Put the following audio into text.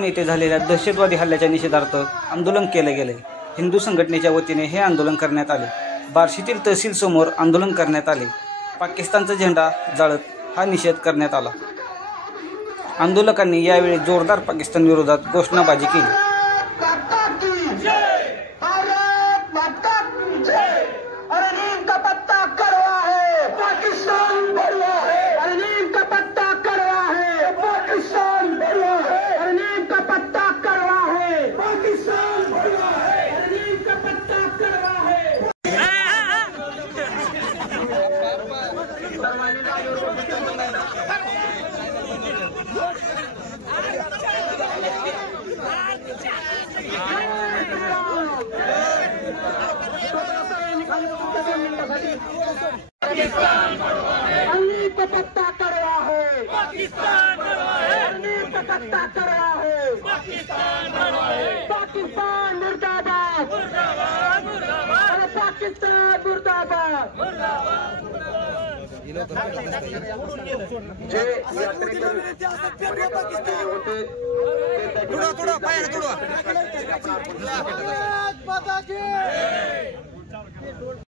पहलगाम येथे झालेल्या दहशतवादी हल्ल्याच्या निषेधार्थ आंदोलन केले गेले। हिंदू संघटनेच्या वतीने हे आंदोलन करण्यात आले। बार्शीतील तहसील समोर आंदोलन करण्यात आले। पाकिस्तानचा झेंडा जाळत हा निषेध करण्यात आला। आंदोलकांनी यावेळी जोरदार पाकिस्तान विरोधात घोषणाबाजी केली। पाकिस्तान मुर्दाबाद, पाकिस्तान मुर्दाबाद। जे यात्रेकरू होते